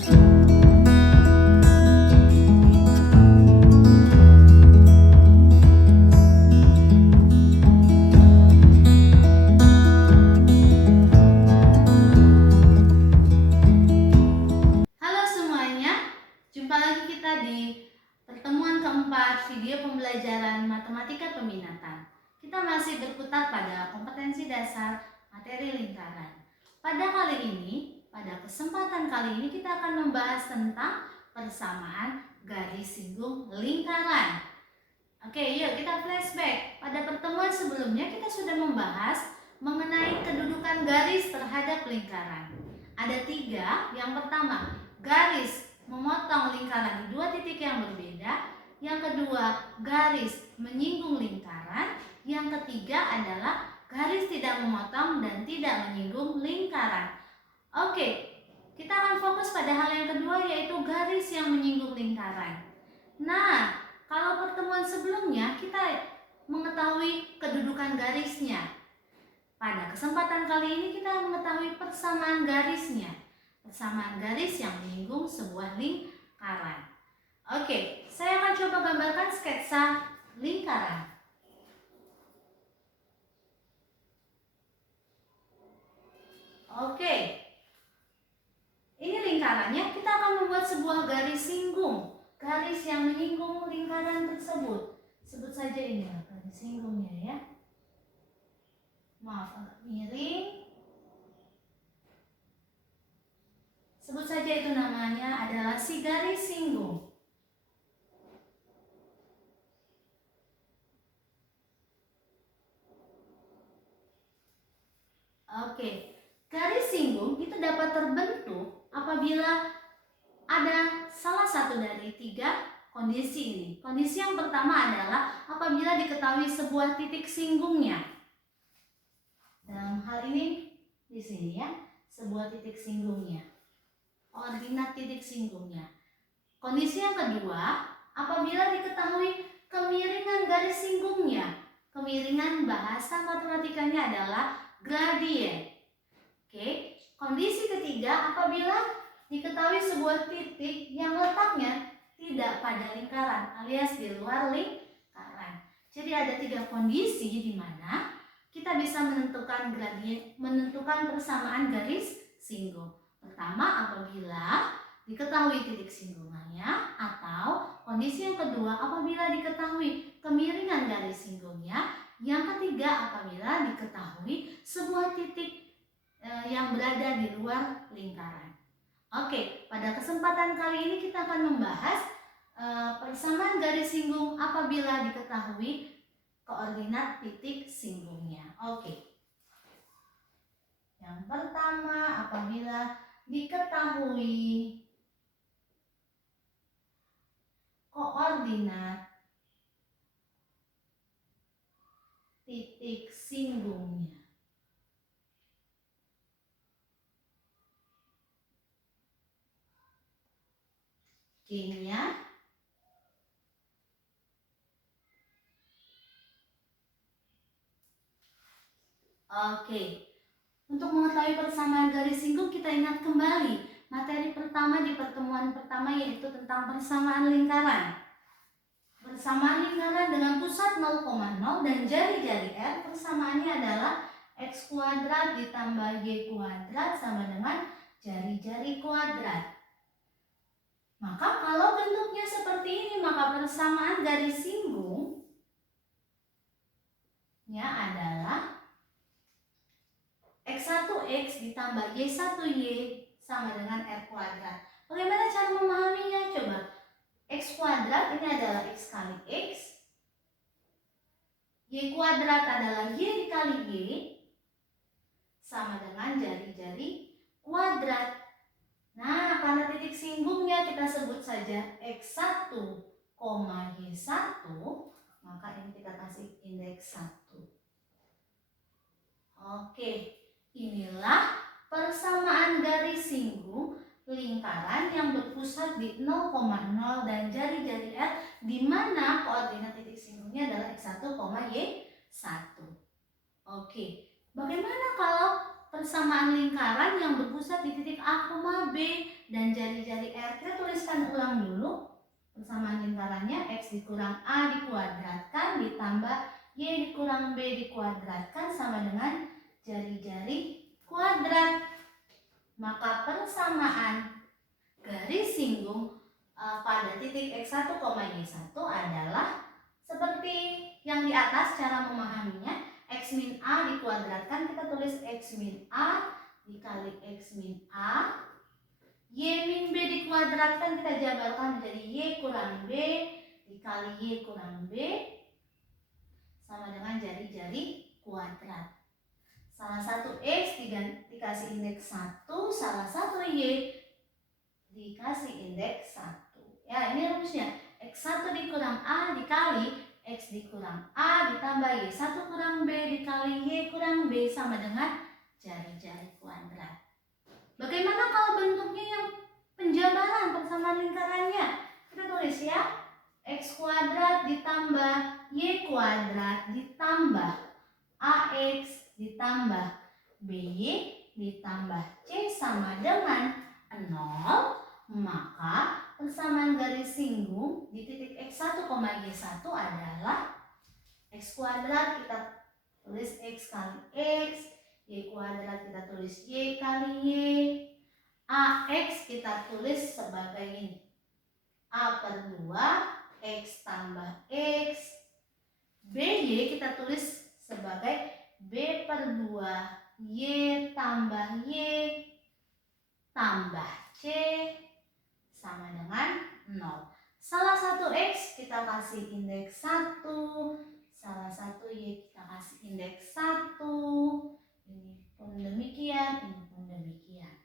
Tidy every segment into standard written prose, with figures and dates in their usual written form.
Halo semuanya, jumpa lagi kita di pertemuan keempat video pembelajaran matematika peminatan. Kita masih berkutat pada kompetensi dasar materi lingkaran. Pada kesempatan kali ini kita akan membahas tentang persamaan garis singgung lingkaran. Oke, yuk kita flashback. Pada pertemuan sebelumnya kita sudah membahas mengenai kedudukan garis terhadap lingkaran. Ada 3. Yang pertama, garis memotong lingkaran di 2 titik yang berbeda. Yang kedua, garis menyinggung lingkaran. Yang ketiga adalah garis tidak memotong dan tidak menyinggung lingkaran. Oke, kita akan fokus pada hal yang kedua, yaitu garis yang menyinggung lingkaran. Nah, kalau pertemuan sebelumnya kita mengetahui kedudukan garisnya. Pada kesempatan kali ini kita mengetahui persamaan garisnya. Persamaan garis yang menyinggung sebuah lingkaran. Oke, saya akan coba gambarkan sketsa lingkaran. Oke, ini lingkarannya. Kita akan membuat sebuah garis singgung, garis yang menyinggung lingkaran tersebut. Sebut saja ini garis singgungnya ya. Maaf, agak miring. Sebut saja itu namanya adalah si garis singgung. Oke, garis singgung itu dapat terbentuk apabila ada salah satu dari 3 kondisi ini. Kondisi yang pertama adalah apabila diketahui sebuah titik singgungnya. Dalam hal ini di sini ya, sebuah titik singgungnya, koordinat titik singgungnya. Kondisi yang kedua, apabila diketahui kemiringan garis singgungnya. Kemiringan bahasa matematikanya adalah gradien. Oke, kondisi ketiga, apabila diketahui sebuah titik yang letaknya tidak pada lingkaran alias di luar lingkaran. Jadi ada 3 kondisi di mana kita bisa menentukan gradien, menentukan persamaan garis singgung. Pertama, apabila diketahui titik singgungannya, atau kondisi yang kedua apabila diketahui kemiringan garis singgungnya. Yang ketiga, apabila diketahui sebuah titik yang berada di luar lingkaran. Oke, pada kesempatan kali ini kita akan membahas persamaan garis singgung apabila diketahui koordinat titik singgungnya. Oke. Yang pertama, apabila diketahui koordinat titik singgungnya. G-nya oke. Untuk mengetahui persamaan garis singgung, kita ingat kembali materi pertama di pertemuan pertama, yaitu tentang persamaan lingkaran. Persamaan lingkaran dengan pusat 0,0 dan jari-jari R, persamaannya adalah X kuadrat ditambah Y kuadrat sama dengan jari-jari kuadrat. Maka kalau bentuknya seperti ini, maka persamaan garis singgungnya adalah X1X ditambah Y1Y sama dengan R kuadrat. Bagaimana cara memahaminya? Coba. X kuadrat ini adalah X kali X. Y kuadrat adalah Y dikali Y sama dengan jari-jari kuadrat. Nah, karena titik singgungnya kita sebut saja X1, Y1, maka ini kita kasih indeks 1. Oke. Inilah persamaan garis singgung lingkaran yang berpusat di 0,0 dan jari-jari R, di mana koordinat titik singgungnya adalah X1, Y1. Oke. Bagaimana kalau persamaan lingkaran yang berpusat di titik A, B dan jari-jari R. Kita tuliskan ulang dulu. Persamaan lingkarannya X dikurang A dikuadratkan ditambah Y dikurang B dikuadratkan sama dengan jari-jari kuadrat. Maka persamaan garis singgung pada titik X1, Y1 adalah seperti yang di atas cara memahaminya. X min A dikuadratkan, kita tulis X min A dikali X min A. Y min B dikuadratkan, kita jabarkan menjadi Y kurang B dikali Y kurang B sama dengan jari-jari kuadrat. Salah satu X dikasih indeks 1, salah satu Y dikasih indeks 1. Ya, ini rumusnya. X1 dikurang A dikali X dikurang A ditambah Y1 kurang B dikali Y kurang B sama dengan jari-jari kuadrat. Bagaimana kalau bentuknya yang penjabaran persamaan lingkarannya? Kita tulis ya. X kuadrat ditambah Y kuadrat ditambah AX ditambah BY ditambah C sama dengan 0. Maka persamaan garis singgung di titik X1, Y1 adalah X kuadrat kita tulis X kali X, Y kuadrat kita tulis Y kali Y, AX kita tulis sebagai ini A per 2 X tambah X, BY kita tulis sebagai B per 2 Y tambah Y tambah C sama dengan 0. Salah satu X kita kasih indeks 1, salah satu Y kita kasih indeks 1. Ini pun demikian, ini pun demikian.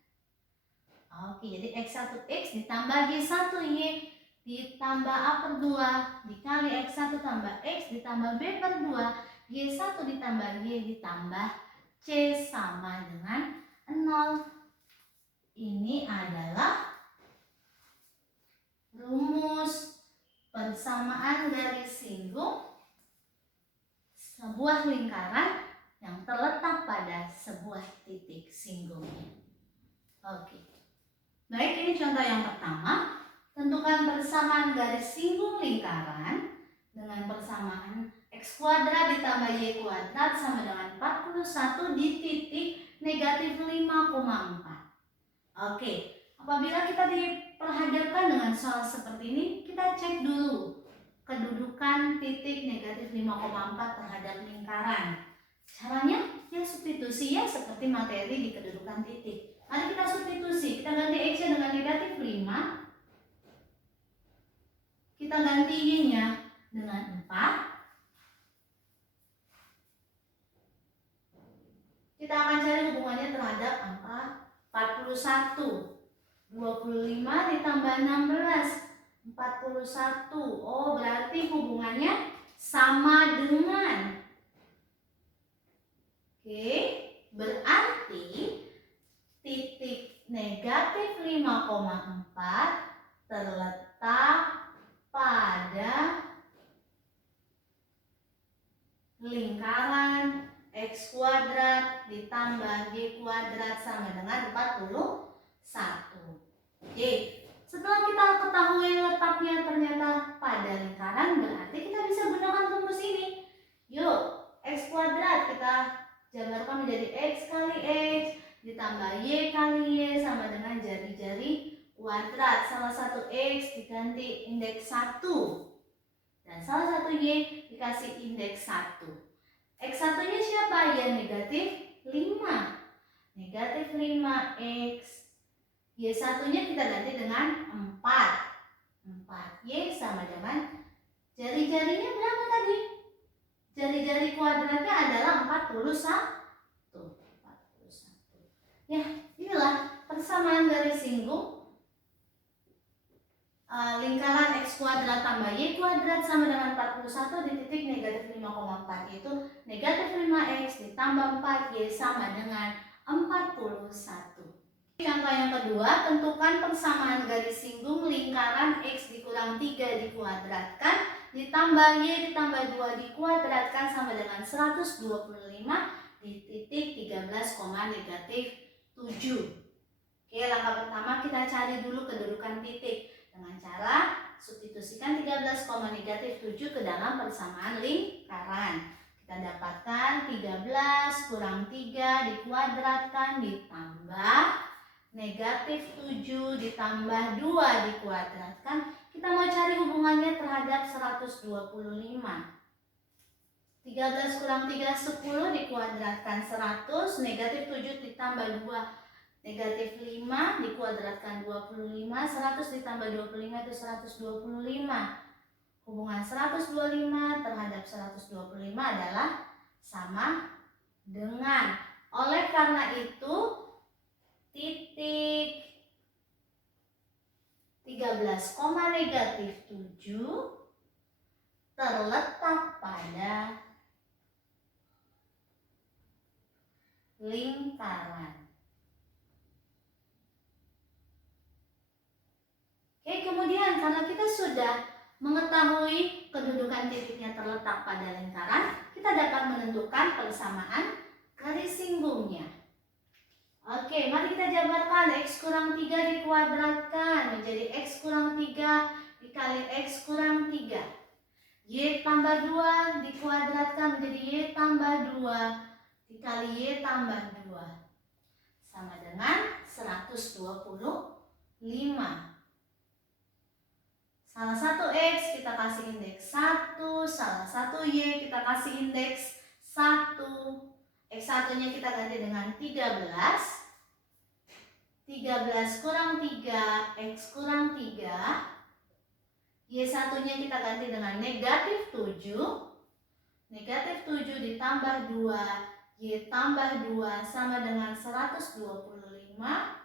Oke, jadi X1X ditambah Y1Y ditambah A per 2 dikali X1 tambah X ditambah B per 2 Y1 ditambah Y ditambah C sama dengan 0. Ini adalah rumus persamaan garis singgung sebuah lingkaran yang terletak pada sebuah titik singgungnya. Oke. Baik, ini contoh yang pertama. Tentukan persamaan garis singgung lingkaran dengan persamaan X kuadrat ditambah Y kuadrat sama dengan 41 di titik negatif 5,4. Oke, apabila kita diperhadapkan dengan soal seperti ini, kita cek dulu kedudukan titik negatif 5,4 terhadap lingkaran. Caranya ya substitusi ya seperti materi di kedudukan titik. Mari kita substitusi, kita ganti X dengan negatif 5. Kita ganti Y-nya dengan 4. Kita akan cari hubungannya terhadap angka 41. 25 ditambah 16, 41. Oh, berarti hubungannya sama dengan. Oke, berarti titik negatif 5,4 terletak pada lingkaran X kuadrat ditambah Y kuadrat sama dengan 41. Oke, setelah kita ketahui letaknya ternyata pada lingkaran, berarti kita bisa gunakan rumus ini. Yuk, X kuadrat kita jabarkan menjadi X kali X ditambah Y kali Y sama dengan jari-jari kuadrat. Salah satu X diganti indeks 1 dan salah satu Y dikasih indeks 1. X1 nya siapa? Ya negatif 5. Negatif 5X. Y1 nya kita ganti dengan 4. Y sama dengan jari-jarinya berapa tadi? Jari-jari kuadratnya adalah 41. Ya, inilah persamaan garis singgung lingkaran X kuadrat tambah Y kuadrat sama dengan 41 di titik negatif 5,4, yaitu negatif 5X ditambah 4Y sama dengan 41. Contoh yang kedua, tentukan persamaan garis singgung lingkaran X dikurang 3 dikuadratkan ditambah Y ditambah 2 dikuadratkan sama dengan 125 di titik 13, -7. Oke, langkah pertama kita cari dulu kedudukan titik dengan cara substitusikan 13, -7 ke dalam persamaan lingkaran. Kita dapatkan 13 kurang 3 dikuadratkan ditambah -7 ditambah 2 dikuadratkan. Kita mau cari hubungannya terhadap 125. 13 kurang 3, 10 dikuadratkan 100, -7 ditambah 2, -5 dikuadratkan 25, 100 ditambah 25 itu 125. Hubungan 125 terhadap 125 adalah sama dengan. Oleh karena itu, titik 13, -7 terletak pada lingkaran. Oke, kemudian karena kita sudah mengetahui kedudukan titiknya terletak pada lingkaran, kita dapat menentukan persamaan garis singgungnya. Oke, mari kita jabarkan. X kurang 3 dikuadratkan menjadi X kurang 3 dikali X kurang 3. Y tambah 2 dikuadratkan menjadi Y tambah 2 dikali Y tambah 2 sama dengan 125. Salah satu X kita kasih indeks 1, salah satu Y kita kasih indeks 1. X1 nya kita ganti dengan 13. 13 kurang 3, X kurang 3. Y1 nya kita ganti dengan -7. -7 ditambah 2, Y tambah 2 sama dengan 125.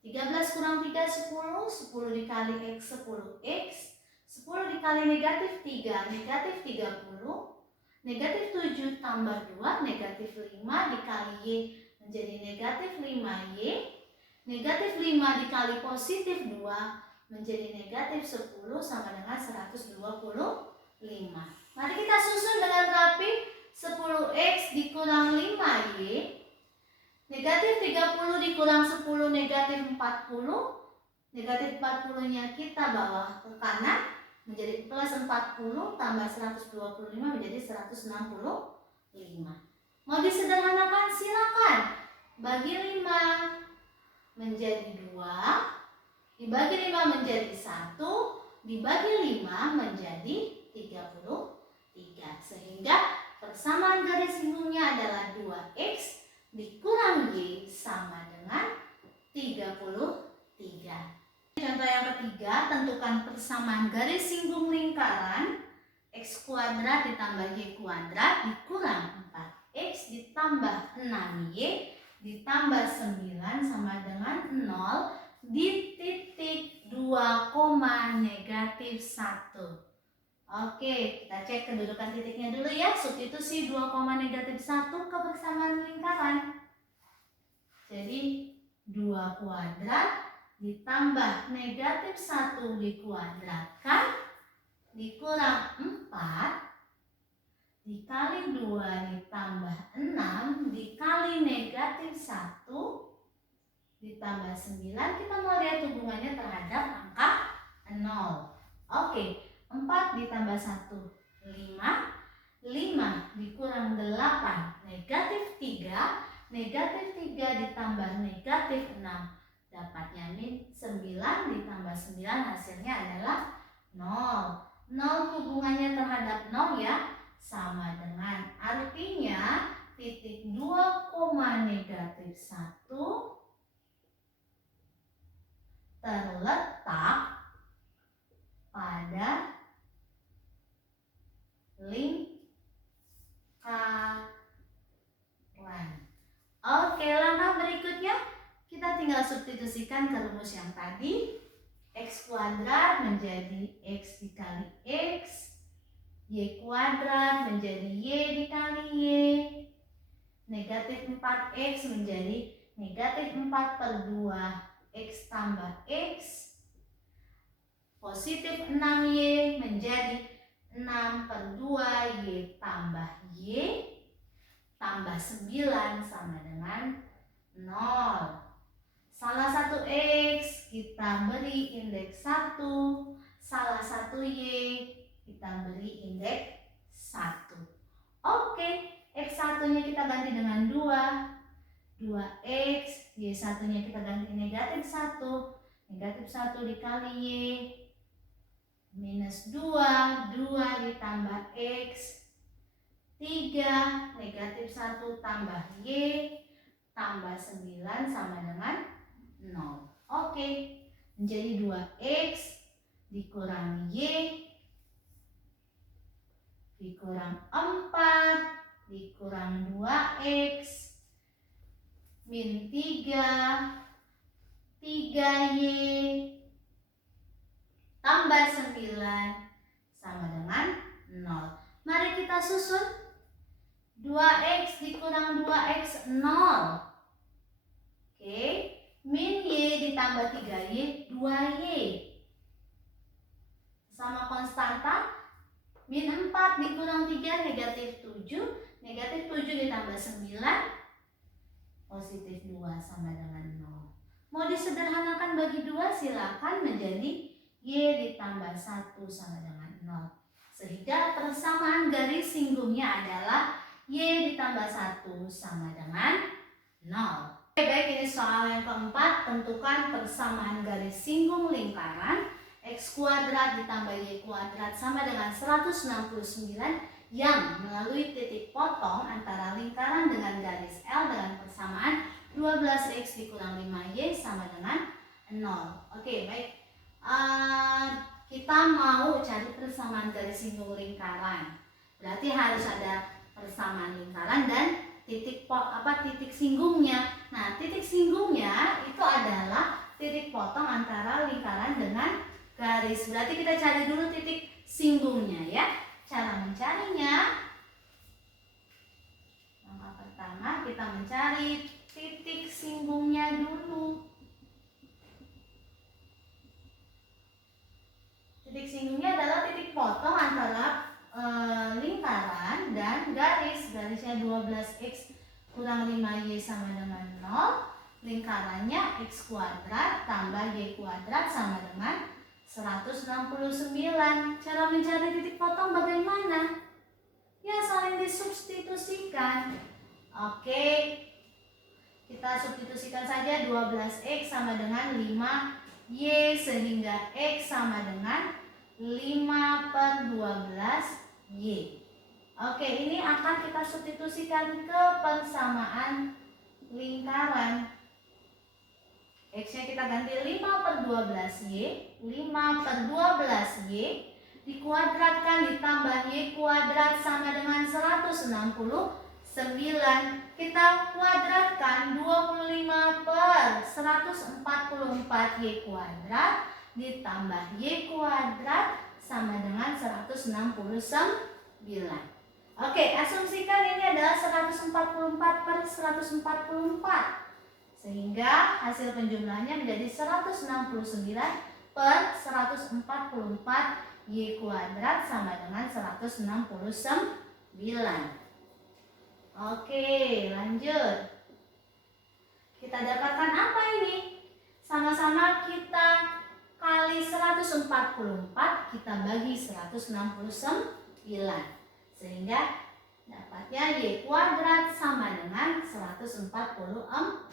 13 kurang 3, 10. 10 dikali X, 10X. 10 dikali -3, -30. -7 tambah 2, -5 dikali Y menjadi -5Y. -5 dikali +2 menjadi -10 sama dengan 125. Mari kita susun dengan rapi. 10X dikurang 5Y. -30 dikurang 10 -40. -40 nya kita bawa ke kanan menjadi +40 tambah 125 menjadi 165. Mau disederhanakan silakan. Bagi 5 menjadi 2, dibagi 5 menjadi 1, dibagi 5 menjadi 33. Sehingga persamaan garis singgungnya adalah 2X dikurang Y sama dengan 33. Contoh yang ketiga, tentukan persamaan garis singgung lingkaran. X kuadrat ditambah Y kuadrat dikurang 4X ditambah 6Y ditambah 9 sama dengan 0 di titik 2, -1. Oke, kita cek kedudukan titiknya dulu ya. Substitusi 2, -1 ke persamaan lingkaran. Jadi 2 kuadrat ditambah -1 dikuadratkan dikurang 4 dikali 2 ditambah 6 dikali -1 ditambah 9. Kita mau lihat hubungannya terhadap angka 0. Oke, 4 ditambah 1, 5. 5 dikurang 8, -3. -3 ditambah -6. Dapatnya 9 ditambah 9 hasilnya adalah 0. 0 hubungannya terhadap 0 ya. Sama dengan artinya titik 2, -1 terletak pada lingkaran. Oke, langkah berikutnya kita tinggal substitusikan ke rumus yang tadi. X kuadrat menjadi X dikali X, Y kuadrat menjadi Y dikali Y, -4X menjadi -4/2 X tambah X, +6Y menjadi 6/2 Y tambah Y, tambah 9 sama dengan 0. Salah satu X kita beri indeks 1, salah satu Y kita beri indeks 1. Oke, X1-nya kita ganti dengan 2X, Y1-nya kita ganti negatif 1, negatif 1 dikali Y, minus 2 ditambah X, 3, negatif 1 tambah Y, tambah 9 sama dengan 0. Oke, menjadi 2X dikurangi Y dikurang 4 dikurang 2X min 3, 3Y tambah 9 sama dengan 0. Mari kita susun. 2X dikurang 2X 0. Oke, min Y ditambah 3Y 2Y. Sama konstanta, min 4 dikurang 3 negatif 7. Negatif 7 ditambah 9 positif 2 sama dengan 0. Mau disederhanakan bagi 2 silakan, menjadi Y ditambah 1 sama dengan 0. Sehingga persamaan garis singgungnya adalah Y ditambah 1 sama dengan 0. Oke, baik, ini soal yang keempat. Tentukan persamaan garis singgung lingkaran X kuadrat ditambah Y kuadrat sama dengan 169 yang melalui titik potong antara lingkaran dengan garis L dengan persamaan 12X dikurang 5Y sama dengan 0. Oke, baik. Kita mau cari persamaan garis singgung lingkaran. Berarti harus ada persamaan lingkaran dan titik singgungnya. Nah, titik singgungnya itu adalah titik potong antara lingkaran dengan garis. Berarti kita cari dulu titik singgungnya ya. Cara mencarinya, langkah pertama kita mencari titik singgungnya dulu. Titik singgungnya adalah titik potong antara lingkaran dan garis. Garisnya 12X kurang 5Y sama dengan 0. Lingkarannya X kuadrat tambah Y kuadrat sama dengan 169. Cara mencari titik potong bagaimana? Ya, saling disubstitusikan. Oke, kita substitusikan saja. 12X sama dengan 5Y sehingga X sama dengan 5/12Y. Oke, ini akan kita substitusikan ke persamaan lingkaran. X-nya kita ganti 5/12Y. 5/12Y dikuadratkan ditambah Y kuadrat sama dengan 169. Kita kuadratkan 25/144Y kuadrat ditambah Y kuadrat sama dengan 169. Oke, asumsikan ini adalah 144/144. Sehingga hasil penjumlahannya menjadi 169/144Y kuadrat sama dengan 169. Oke, lanjut. Kita dapatkan apa ini? Sama-sama kita kali 144, kita bagi 169. Sehingga dapatnya Y kuadrat sama dengan 144.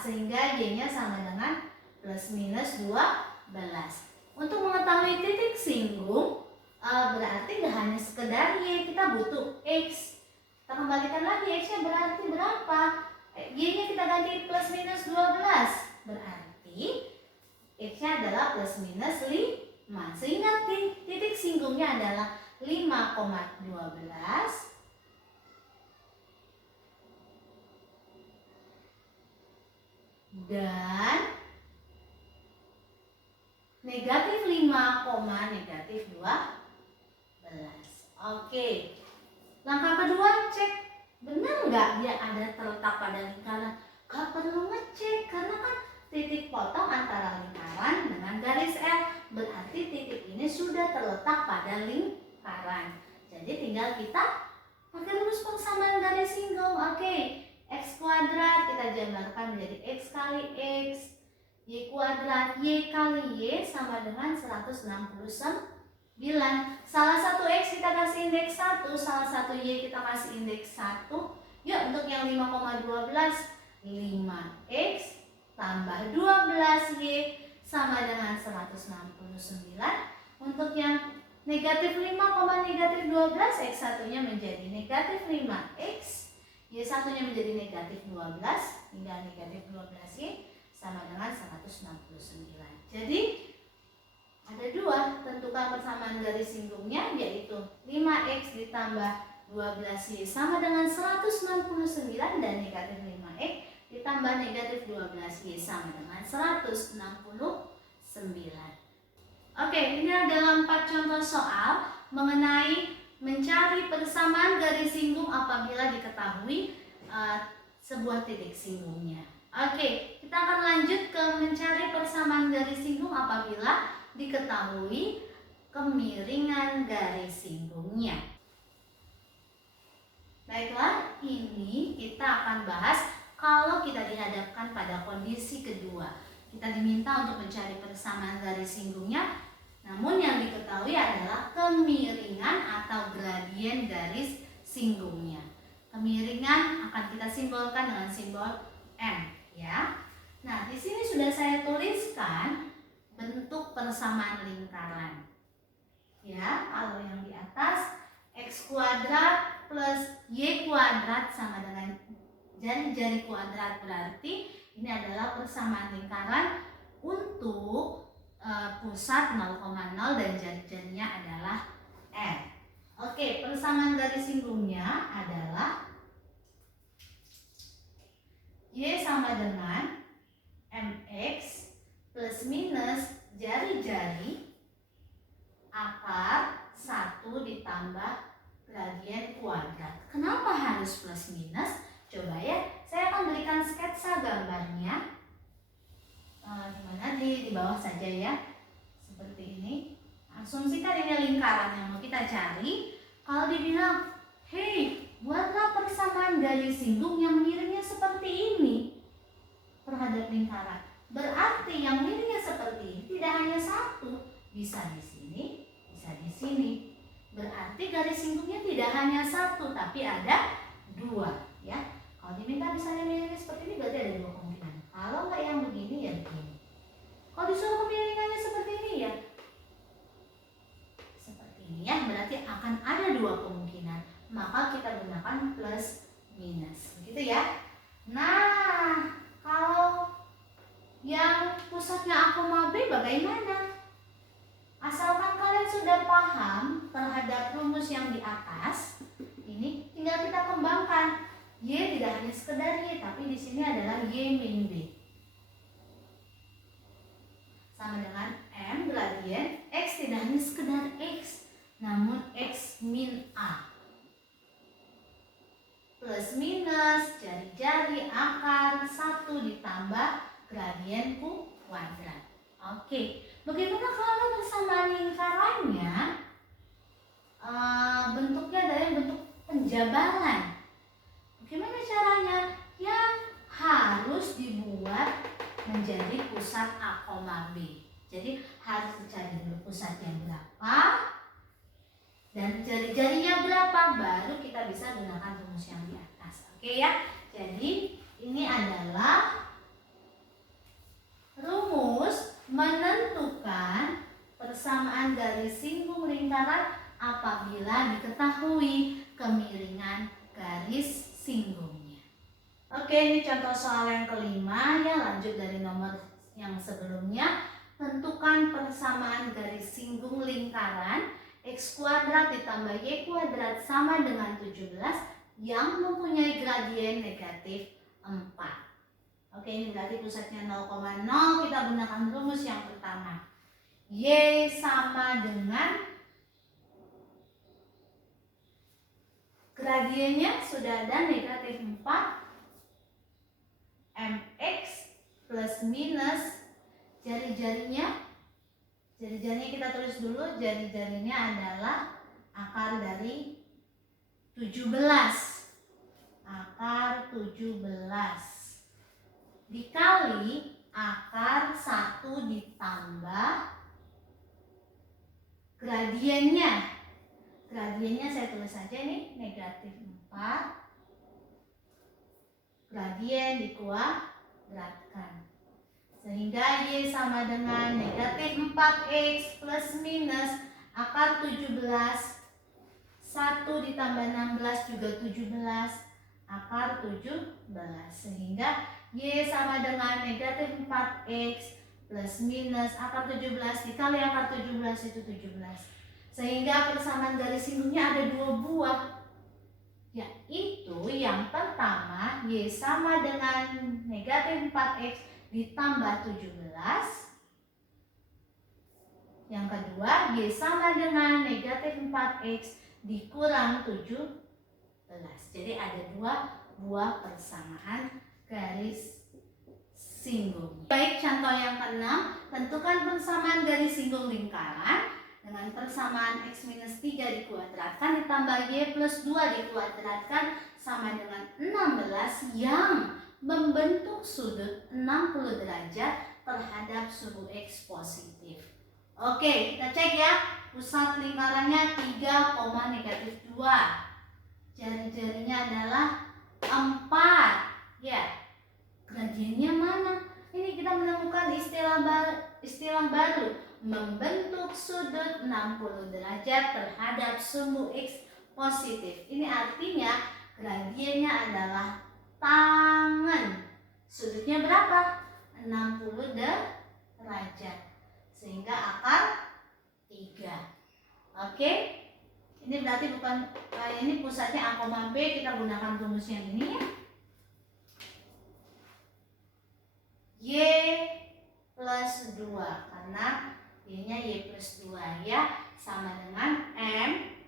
Sehingga Y-nya sama dengan plus minus 12. Untuk mengetahui titik singgung, berarti gak hanya sekedar Y, kita butuh X. Kita kembalikan lagi, X-nya berarti berapa? Y-nya kita ganti plus minus 12. Berarti X-nya adalah plus minus 5. Sehingga titik singgungnya adalah 5,12 dan negatif 5, negatif 12. Oke. Langkah kedua, cek benar nggak dia ada terletak pada lingkaran. Gak perlu ngecek karena kan titik potong antara lingkaran dengan garis L. Berarti titik ini sudah terletak pada lingkaran. Jadi tinggal kita Pakai rumus persamaan garis singgung. Oke, X kuadrat kita jabarkan menjadi X kali X, Y kuadrat Y kali Y sama dengan 169. Salah satu X kita kasih indeks 1, salah satu Y kita kasih indeks 1. Yuk, untuk yang 5,12, 5X tambah 12Y sama dengan 169. Untuk yang negatif 5, negatif 12, X satunya menjadi negatif 5X, Y satunya menjadi negatif 12, hingga negatif 12Y sama dengan 169. Jadi ada dua, tentukan persamaan garis singgungnya, yaitu 5X ditambah 12Y sama dengan 169 dan negatif 5X ditambah negatif 12Y sama dengan 169. Oke, ini adalah 4 contoh soal mengenai mencari persamaan garis singgung apabila diketahui sebuah titik singgungnya. Oke, kita akan lanjut ke mencari persamaan garis singgung apabila diketahui kemiringan garis singgungnya. Baiklah, ini kita akan bahas kalau kita dihadapkan pada kondisi kedua. Kita diminta untuk mencari persamaan garis singgungnya, namun yang diketahui adalah kemiringan atau gradien garis singgungnya. Kemiringan akan kita simbolkan dengan simbol M, ya. Nah, di sini sudah saya tuliskan bentuk persamaan lingkaran. Ya, kalau yang di atas X kuadrat plus Y kuadrat sama dengan jari-jari kuadrat, berarti ini adalah persamaan lingkaran untuk pusat 0,0 dan jari-jarinya adalah R. Oke, persamaan garis singgungnya adalah Y sama dengan MX plus minus jari-jari akar 1 ditambah gradien kuadrat. Kenapa harus plus minus? Coba ya, saya akan berikan sketsa gambarnya. Dimana di bawah saja ya, seperti ini. Asumsikan ini lingkaran yang mau kita cari. Kalau dibilang, hei, buatlah persamaan garis singgung yang miringnya seperti ini terhadap lingkaran. Berarti yang miringnya seperti ini tidak hanya satu, bisa di sini, bisa di sini. Berarti garis singgungnya tidak hanya satu, tapi ada dua, ya. Kalau diminta misalnya miringnya seperti ini, berarti ada dua kemungkinan. Kalau nggak yang begini, ya begini. Kalau disuruh kemiringannya seperti ini, ya seperti ini, ya. Berarti akan ada dua kemungkinan. Maka kita gunakan plus minus, begitu ya. Nah, kalau yang pusatnya A, B bagaimana? Asalkan kalian sudah paham terhadap rumus yang di atas, ini tinggal kita kembangkan. Y tidak hanya sekedar Y, tapi di sini adalah Y min B. Sama dengan M gradien X tidak hanya sekedar X, namun X min A. Plus minus jari-jari akar 1 ditambah gradien kuadrat. Oke, bagaimana kalau persamaan lingkarannya bentuknya dari bentuk penjabaran? Bagaimana caranya? Ya, harus dibuat menjadi pusat A, B. Jadi harus dicari dulu pusatnya berapa dan jari-jarinya berapa, baru kita bisa gunakan rumus yang di atas. Oke ya. Jadi ini adalah rumus menentukan persamaan garis singgung lingkaran apabila diketahui kemiringan garis singgungnya. Oke, ini contoh soal yang kelima ya, lanjut dari nomor yang sebelumnya. Tentukan persamaan garis singgung lingkaran X kuadrat ditambah Y kuadrat sama dengan 17 yang mempunyai gradien negatif 4. Oke, ini berarti pusatnya 0,0. Kita gunakan rumus yang pertama. Y sama dengan gradiennya sudah ada negatif 4 mx plus minus jari-jarinya kita tulis dulu, jari-jarinya adalah akar dari 17. Akar 17 dikali akar 1 ditambah gradiennya. Gradiennya saya tulis saja nih, negatif 4. Gradien dikuadratkan. Sehingga Y sama dengan negatif 4X plus minus akar 17. 1 ditambah 16 juga 17. Akar 17. Sehingga Y sama dengan negatif 4X plus minus akar 17 dikali akar 17 itu 17. Sehingga persamaan garis singgungnya ada 2 buah. Yaitu yang pertama Y sama dengan negatif 4X ditambah 17. Yang kedua Y sama dengan negatif 4X dikurang 17. Jadi ada 2 buah persamaan garis singgung. Baik, contoh yang ke-6, tentukan persamaan garis singgung lingkaran dengan persamaan X minus 3 dikuadratkan ditambah Y plus 2 dikuadratkan sama dengan 16 yang membentuk sudut 60 derajat terhadap suhu X positif. Oke, kita cek ya. Pusat lingkarannya 3, negatif 2. Jari-jarinya adalah 4. Ya, gradiennya mana? Ini kita menemukan istilah baru, membentuk sudut 60 derajat terhadap sumbu X positif. Ini artinya gradiennya adalah tangen. Sudutnya berapa? 60 derajat. Sehingga akar 3. Oke? Ini berarti bukan, ini pusatnya A, B, kita gunakan rumus yang ini ya. Y plus 2 karena Y-nya Y plus 2 ya, sama dengan M.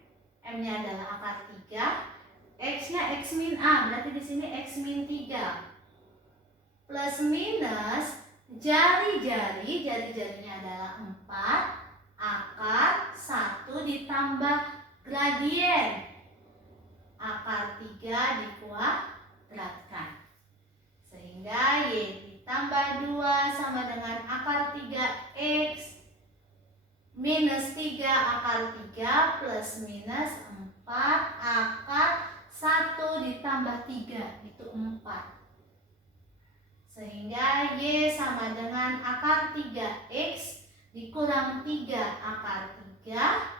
M-nya adalah akar 3. X-nya X min A, berarti di sini X min 3. Plus minus jari-jarinya adalah 4. Akar 1 ditambah gradien akar 3 dikuadratkan. Sehingga Y ditambah 2 sama dengan akar 3X minus 3 akar 3 plus minus 4 akar 1 ditambah 3 itu 4. Sehingga Y sama dengan akar 3X dikurang 3 akar 3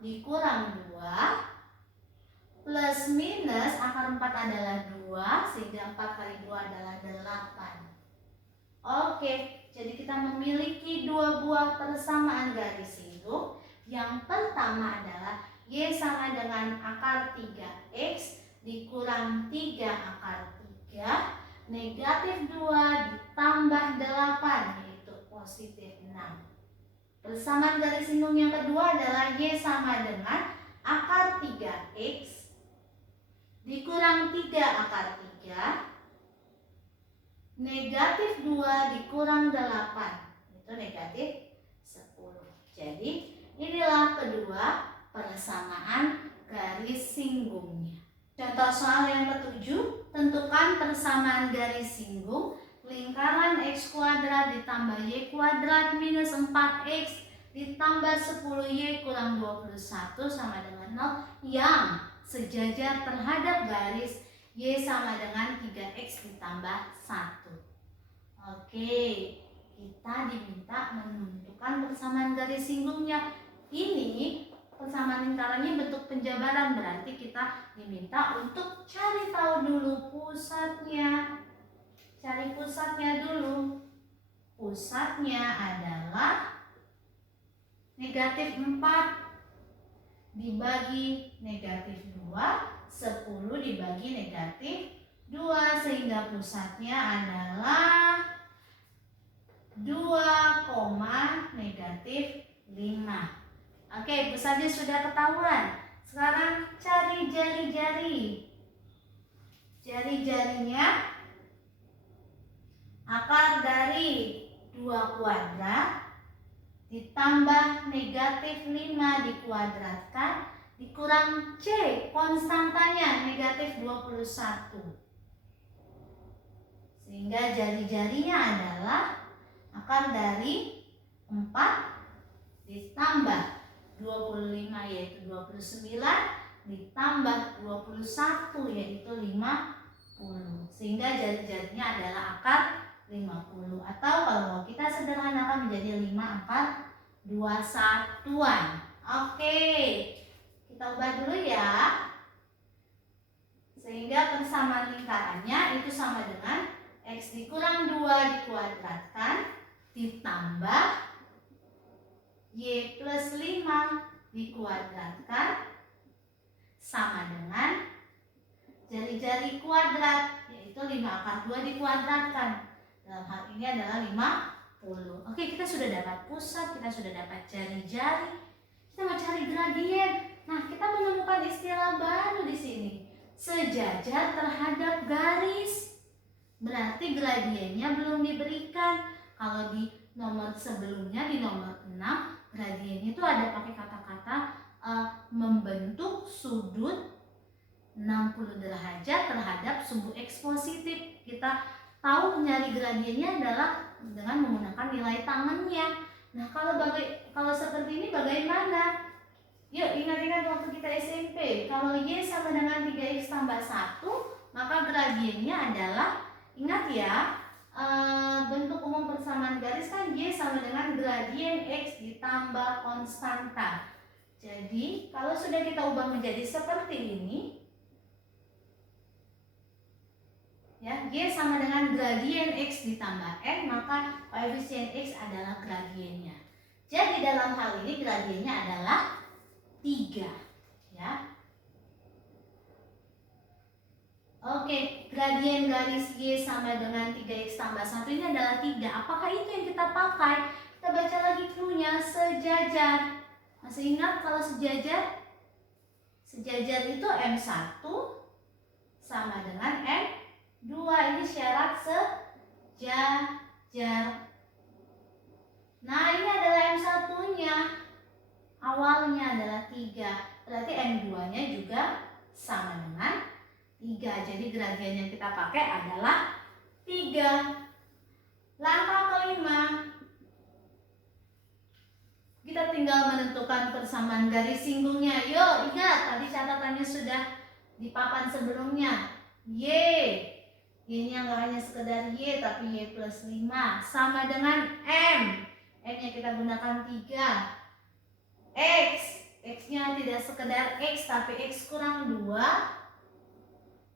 dikurang 2 plus minus akar 4 adalah 2 sehingga 4 kali 2 adalah 8. Oke, jadi kita memiliki 2 buah persamaan garis singgung. Yang pertama adalah Y sama dengan akar 3X dikurang 3 akar 3 negatif 2 ditambah 8 yaitu positif 6. Persamaan garis singgung yang kedua adalah Y sama dengan akar 3X dikurang 3 akar 3 negatif 2 dikurang 8 itu negatif 10. Jadi inilah kedua persamaan garis singgungnya. Contoh soal yang ketujuh, tentukan persamaan garis singgung lingkaran X kuadrat ditambah Y kuadrat minus 4X ditambah 10Y kurang 21 sama dengan 0 yang sejajar terhadap garis Y sama dengan 3X ditambah 1. Oke, kita diminta menentukan persamaan garis singgungnya. Ini persamaan lingkarannya bentuk penjabaran, berarti kita diminta untuk cari tahu dulu pusatnya. Cari pusatnya dulu. Pusatnya adalah negatif 4 dibagi negatif 2, 10 dibagi negatif 2, sehingga pusatnya adalah 2, negatif 5. Oke, pusatnya sudah ketahuan. Sekarang cari jari-jari. Jari-jarinya akar dari 2 kuadrat ditambah negatif 5 dikuadratkan dikurang C, konstantanya negatif 21. Sehingga jari-jarinya adalah akar dari 4 ditambah 25 yaitu 29 ditambah 21 yaitu 50. Sehingga jari-jarinya adalah akar 50. Atau kalau kita sederhanakan menjadi 5 akar 21-an. Oke, kita ubah dulu ya. Sehingga persamaan lingkarannya itu sama dengan X dikurang 2 dikuadratkan ditambah Y plus 5 dikuadratkan sama dengan jari-jari kuadrat yaitu 5 akar 2 dikuadratkan. Dalam hal ini adalah 50. Oke, kita sudah dapat pusat, kita sudah dapat jari-jari. Kita mau cari gradien. Nah, kita menemukan istilah baru di sini. Sejajar terhadap garis. Berarti gradiennya belum diberikan. Kalau di nomor sebelumnya, di nomor 6, gradiennya itu ada pakai kata-kata membentuk sudut 60 derajat terhadap sumbu X positif. Kita tahu nyari gradiennya adalah dengan menggunakan nilai tangannya. Nah, kalau seperti ini bagaimana? Yuk, ingat-ingat waktu kita SMP. Kalau Y sama dengan 3X tambah 1, maka gradiennya adalah, ingat ya, bentuk umum persamaan garis kan Y sama dengan gradien X ditambah konstanta. Jadi, kalau sudah kita ubah menjadi seperti ini, ya, Y sama dengan gradien X ditambah N, maka koefisien X adalah gradiennya. Jadi dalam hal ini gradiennya adalah 3, ya. Oke, gradien garis Y sama dengan 3X tambah 1 ini adalah 3. Apakah itu yang kita pakai? Kita baca lagi clue-nya, sejajar. Masih ingat kalau sejajar? Sejajar itu M1 sama dengan M2. Ini syarat sejajar. Nah, ini adalah M1-nya. Awalnya adalah 3. Berarti M2-nya juga sama dengan 3. Jadi gradien yang kita pakai adalah 3. Langkah kelima, kita tinggal menentukan persamaan garis singgungnya. Yuk, ingat tadi catatannya sudah di papan sebelumnya. Y-nya nggak hanya sekedar Y, tapi Y plus 5 sama dengan M. M-nya kita gunakan 3. X-nya tidak sekedar X, tapi X kurang 2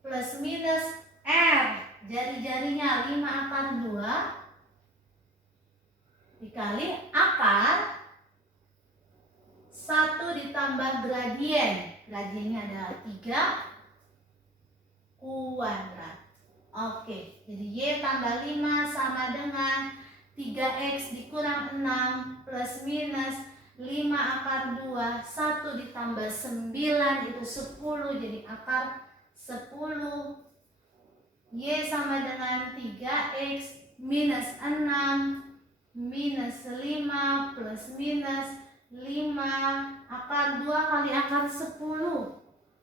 plus minus R, jari-jarinya 5 akar 2 dikali akar 1 ditambah gradien. Gradiennya adalah 3 kuadrat. Oke, jadi Y tambah 5 sama dengan 3X dikurang 6 plus minus 5 akar 2, 1 ditambah 9 itu 10, jadi akar 10. Y sama dengan 3X minus 6 minus 5 plus minus 5 akar 2 kali akar 10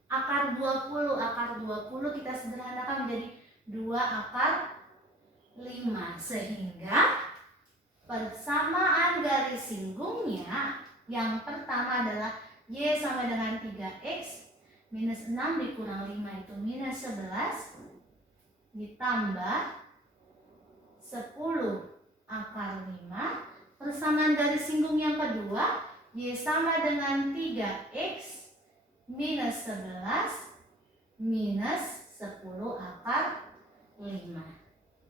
akar 20. Akar 20 kita sederhanakan menjadi 2 akar 5. Sehingga persamaan garis singgungnya yang pertama adalah Y sama dengan 3X minus 6 dikurang 5 itu minus 11 ditambah 10 akar 5. Persamaan garis singgung yang kedua, Y sama dengan 3X minus 11 minus 10 akar 5.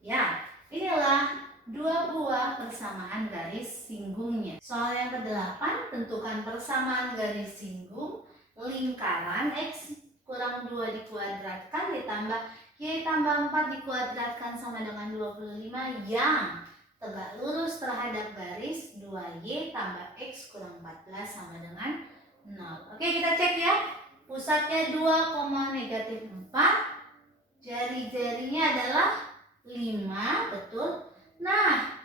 Ya, inilah 2 buah persamaan garis singgungnya. Soal yang ke-8, tentukan persamaan garis singgung lingkaran X kurang 2 dikuadratkan ditambah Y tambah 4 dikuadratkan sama dengan 25 yang tegak lurus terhadap garis 2Y tambah X kurang 14 sama dengan 0. Oke, kita cek ya. Pusatnya 2, negatif 4. Jari-jarinya adalah 5, betul. Nah,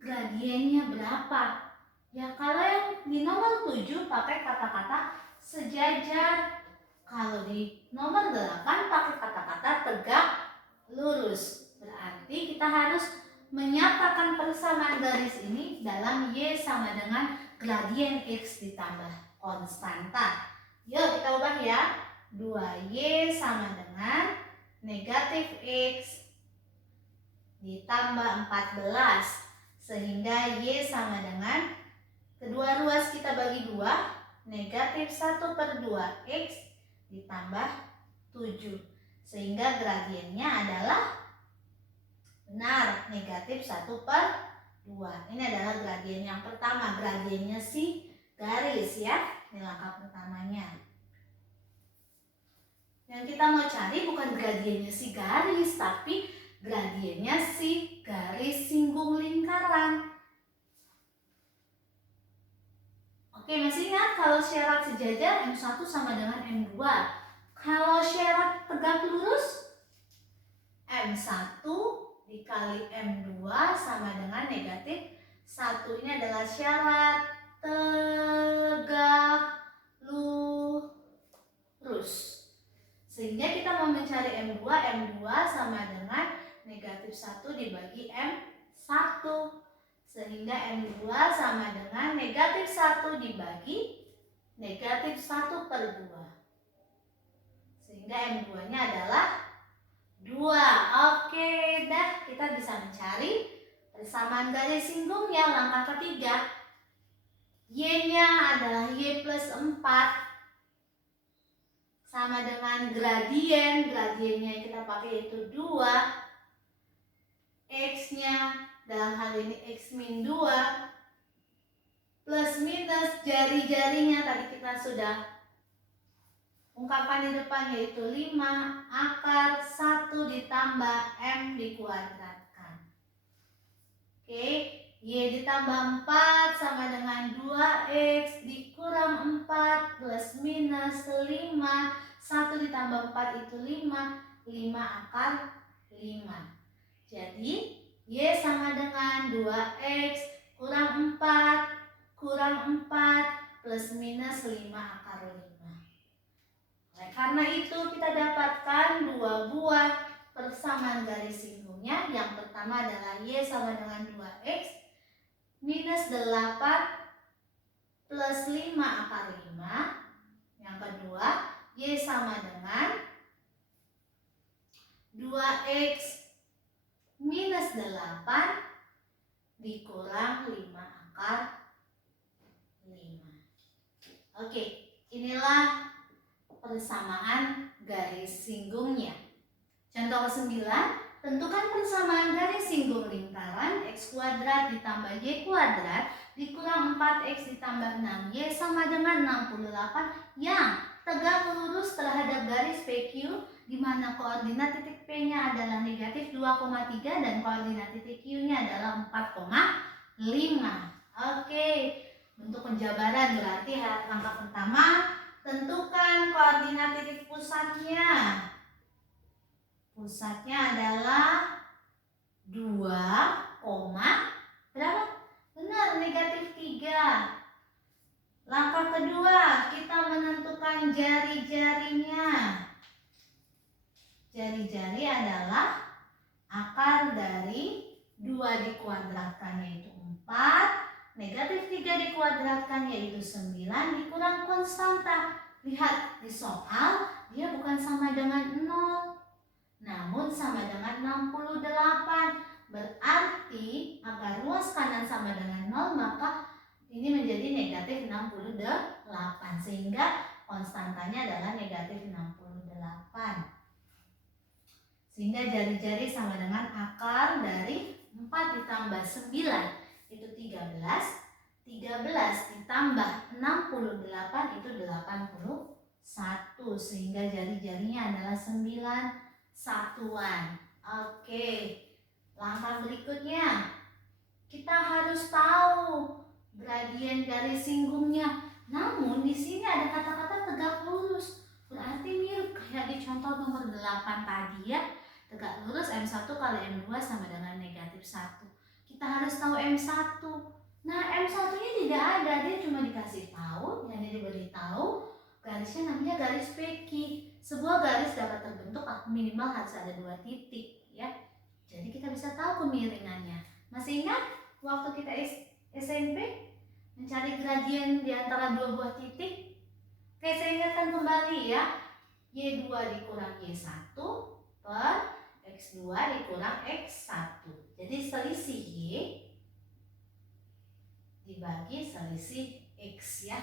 gradiennya berapa? Ya, kalau yang di nomor 7 pakai kata-kata sejajar. Kalau di nomor 8 pakai kata-kata tegak lurus. Berarti kita harus menyatakan persamaan garis ini dalam Y sama dengan gradien X ditambah konstanta. Yuk kita ubah ya. 2Y sama dengan negatif X ditambah 14. Sehingga Y sama dengan kedua ruas kita bagi 2, negatif 1/2 X ditambah 7. Sehingga gradiennya adalah benar, negatif 1/2. Ini adalah gradien yang pertama, gradiennya si garis ya. Ini langkah pertamanya. Yang kita mau cari bukan gradiennya si garis, tapi gradiennya si garis singgung lingkaran. Oke, masih ingat kalau syarat sejajar M1 sama dengan M2. Kalau syarat tegak lurus, M1 dikali M2 sama dengan negatif 1. Ini adalah syarat tegak lurus. Sehingga kita mau mencari M2 sama dengan negatif 1 dibagi M1. Sehingga M2 sama dengan negatif 1 dibagi negatif 1/2. Sehingga M2-nya adalah 2. Oke, dah kita bisa mencari persamaan garis singgungnya. Langkah ketiga, Y-nya adalah Y plus 4 sama dengan gradiennya yang kita pakai yaitu 2. X-nya dalam hal ini X min 2 plus minus jari-jarinya tadi kita sudah ungkapkan di depan yaitu 5 akar 1 ditambah M dikuadratkan. Oke, Y ditambah 4 sama dengan 2X dikurang 4 plus minus 5. 1 ditambah 4 itu 5 akar 5. Jadi Y sama dengan 2X kurang 4 plus minus 5 akar 5. Oleh karena itu kita dapatkan 2 buah persamaan garis singgungnya. Yang pertama adalah Y sama dengan 2X minus 8 plus 5 akar 5. Yang kedua, Y sama dengan 2X minus 8 dikurang 5 akar 5. Oke, inilah persamaan garis singgungnya. Contoh ke-9, tentukan persamaan garis singgung lingkaran X kuadrat ditambah Y kuadrat dikurang 4X ditambah 6Y sama dengan 68 yang tegak lurus terhadap garis PQ di mana koordinat titik P-nya adalah negatif 2,3 dan koordinat titik Q-nya adalah 4,5. Oke, untuk penjabaran berarti langkah pertama, tentukan koordinat titik pusatnya. Pusatnya adalah 2, berapa? Benar, negatif 3. Langkah kedua, kita menentukan jari-jarinya. Jari-jari adalah akar dari 2 dikuadratkan yaitu 4, negatif 3 dikuadratkan yaitu 9 dikurang konstanta. Lihat di soal, dia bukan sama dengan 0, namun sama dengan 68. Berarti agar ruas kanan sama dengan 0, maka ini menjadi negatif 68. Sehingga konstantanya adalah negatif 68. Sehingga jari-jari sama dengan akar dari 4 ditambah 9 itu 13. 13 ditambah 68 itu 81. Sehingga jari-jarinya adalah 9 satuan. Oke, langkah berikutnya kita harus tahu gradien garis singgungnya. Namun di sini ada kata-kata tegak lurus. Berarti mirip kayak di contoh nomor 8 tadi ya. Tegak lurus M1 kali M2 sama dengan negatif 1. Kita harus tahu M1. Nah, M1-nya tidak ada, dia cuma dikasih tahu, yang diberitahu garisnya namanya garis PQ. Sebuah garis dapat terbentuk minimal harus ada 2 titik ya. Jadi kita bisa tahu kemiringannya. Masih ingat waktu kita SMP mencari gradien di antara 2 buah titik? Oke, saya ingatkan kembali ya. Y2 dikurang Y1 per X2 dikurang X1. Jadi selisih Y dibagi selisih X ya.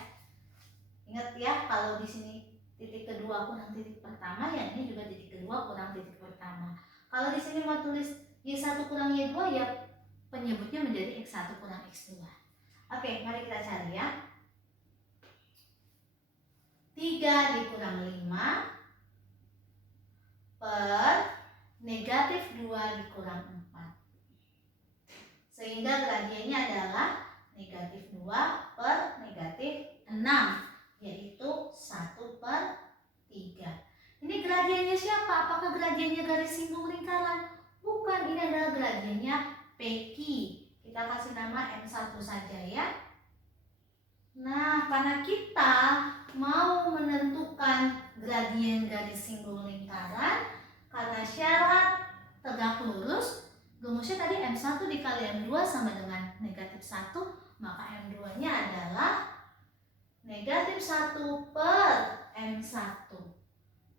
Ingat ya, kalau di sini titik kedua kurang titik pertama, ya ini juga titik kedua kurang titik pertama. Kalau di sini mau tulis Y1 kurang Y2, ya penyebutnya menjadi X1 kurang X2. Oke, mari kita cari ya. 3 dikurang 5 per negatif 2 dikurang 4. Sehingga gradiennya adalah negatif 2 per negatif 6, yaitu 1 per 3. Ini gradiennya siapa? Apakah gradiennya garis singgung lingkaran? Bukan, ini adalah gradiennya PQ. Kita kasih nama M1 saja ya. Nah, karena kita mau menentukan gradien garis singgung lingkaran, karena syarat tegak lurus, rumusnya tadi M1 dikali M2 sama dengan negatif 1, maka M2 nya adalah negatif 1 per M1.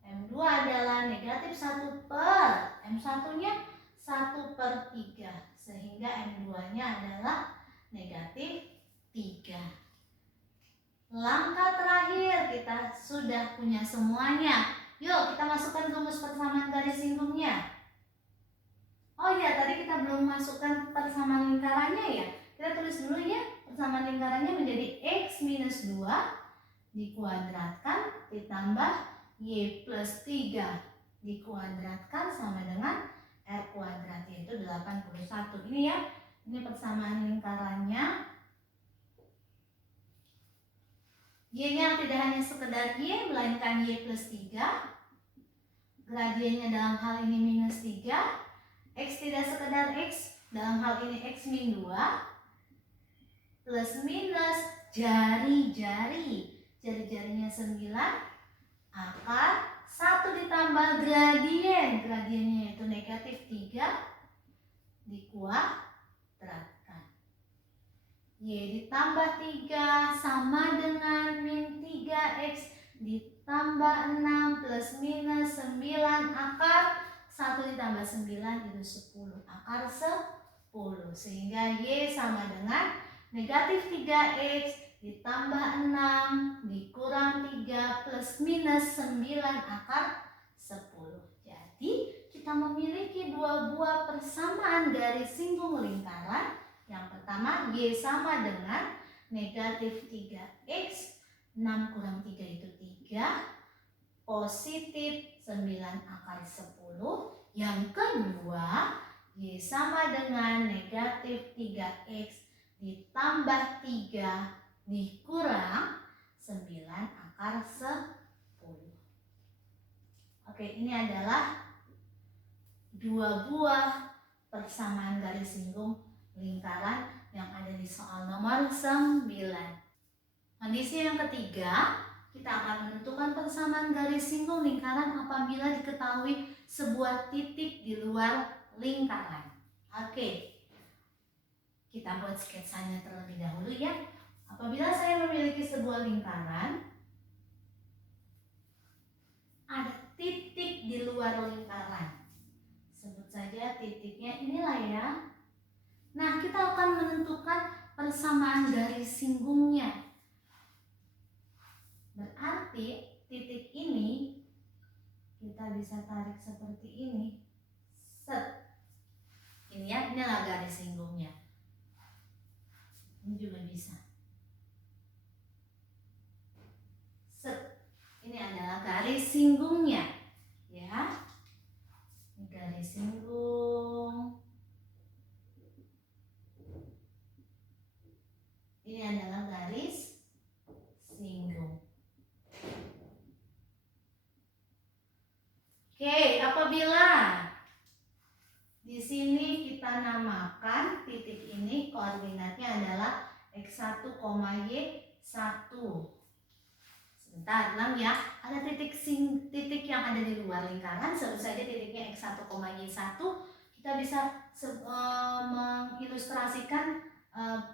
M2 adalah negatif 1 per M1 nya 1 per 3, sehingga M2 nya adalah negatif 3. Langkah terakhir, kita sudah punya semuanya. Yuk kita masukkan rumus persamaan garis singgungnya. Oh iya, tadi kita belum masukkan persamaan lingkarannya ya. Kita tulis dulu ya. Persamaan lingkarannya menjadi X minus 2 dikuadratkan ditambah Y plus 3 dikuadratkan sama dengan R kuadrat, yaitu 81. Ini ya, ini persamaan lingkarannya. Y-nya tidak hanya sekedar Y, melainkan Y plus 3. Gradiennya dalam hal ini minus 3. X tidak sekedar X, dalam hal ini X min 2. Plus minus jari-jari. Jari-jarinya 9. Akar 1 ditambah gradien. Gradiennya yaitu negatif 3 dikuadratkan. Y ditambah 3 sama dengan min 3X ditambah 6 plus minus 9 akar 1 ditambah 9 itu 10. Akar 10. Sehingga Y sama dengan negatif 3X ditambah 6 dikurang 3 plus minus 9 akar 10. Jadi kita memiliki 2 buah persamaan garis singgung lingkaran. Yang pertama, Y sama dengan negatif 3X, 6 kurang 3 itu 3, positif 9 akar 10. Yang kedua, Y sama dengan negatif 3X ditambah 3 dikurang 9 akar 10. Oke, ini adalah 2 buah persamaan garis singgung lingkaran yang ada di soal nomor 9. Kondisi yang ketiga, kita akan menentukan persamaan garis singgung lingkaran apabila diketahui sebuah titik di luar lingkaran. Oke, kita buat sketsanya terlebih dahulu ya. Apabila saya memiliki sebuah lingkaran, ada titik di luar lingkaran. Sebut saja titiknya inilah ya. Nah, kita akan menentukan persamaan garis singgungnya. Berarti titik ini kita bisa tarik seperti ini. Set. Ini ya, inilah garis singgungnya. Ini juga bisa. Set. Ini adalah garis singgungnya. Ya. Ini garis singgung. Ini adalah garis singgung. Oke, apabila di sini kita namakan titik ini koordinatnya adalah X1, Y1. Sebentar, ulang ya. Ada titik yang ada di luar lingkaran, sebut saja titiknya X1, Y1. Kita bisa mengilustrasikan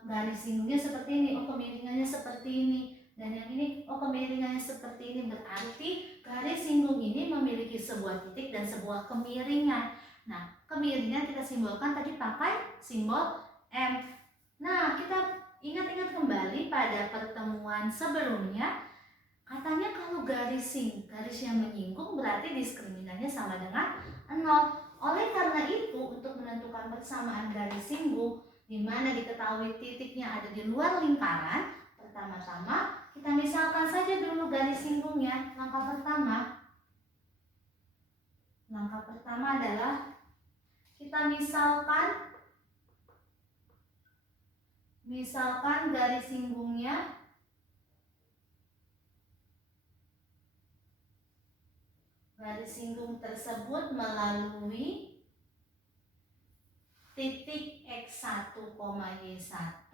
garis singgungnya seperti ini. Oh, kemiringannya seperti ini. Dan yang ini, oh, kemiringannya seperti ini. Berarti garis singgung ini memiliki sebuah titik dan sebuah kemiringan. Nah, kemiringan kita simbolkan tadi pakai simbol M. Nah, kita ingat-ingat kembali pada pertemuan sebelumnya. Katanya kalau garis yang menyinggung berarti diskriminannya sama dengan 0. Oleh karena itu, untuk menentukan persamaan garis singgung di mana diketahui titiknya ada di luar lingkaran, pertama-tama kita misalkan saja dulu garis singgungnya. Langkah pertama adalah kita misalkan garis singgungnya garis singgung tersebut melalui titik X1, Y1